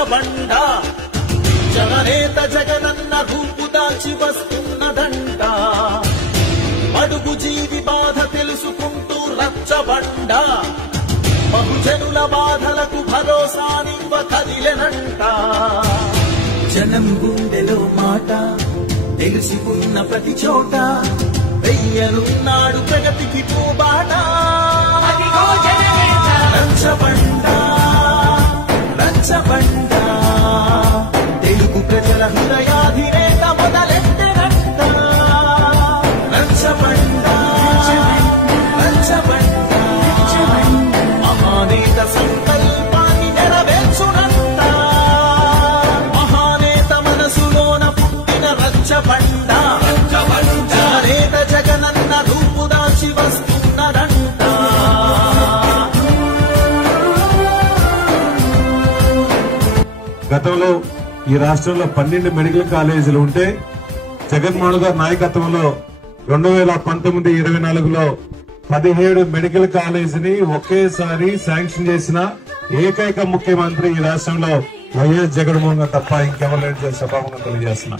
రచ్చబండ జననేత జగనన్న రూపు దాచి వస్తున్నదంట అడుగు జీవి బాధ తెలుసుకుంటూ రచ్చబండ బహుజనుల బాధలకు భరోసానివ్వ కదిలెనంట జనం గుండెలో మాట తెలిసికున్న ప్రతి చోట వెయ్యనున్నాడు ప్రగతికి పూబాట రచ్చబండ రచ్చబండ తెలుగు ప్రజల హృదయాధినేత మొదలెట్టెనంట రచ్చబండ రచ్చబండ మహానేత సంకల్పాన్ని నెరవేర్చునంట మహానేత మనసులోన పుట్టిన రచ్చబండ జననేత జగనన్న రూపు దాచి వస్తున్నదంట గతంలో ఈ రాష్ట్రంలో 12 మెడికల్ కాలేజీలు ఉంటే జగన్మోహన్ గారి నాయకత్వంలో 2019-24లో 17 మెడికల్ కాలేజీని ఒకేసారి శాంక్షన్ చేసిన ఏకైక ముఖ్యమంత్రి ఈ రాష్ట్రంలో వైఎస్ జగన్మోహన్ గారు తప్ప ఇంకెవరు లేని సభాముఖంగా తెలియజేస్తున్నా.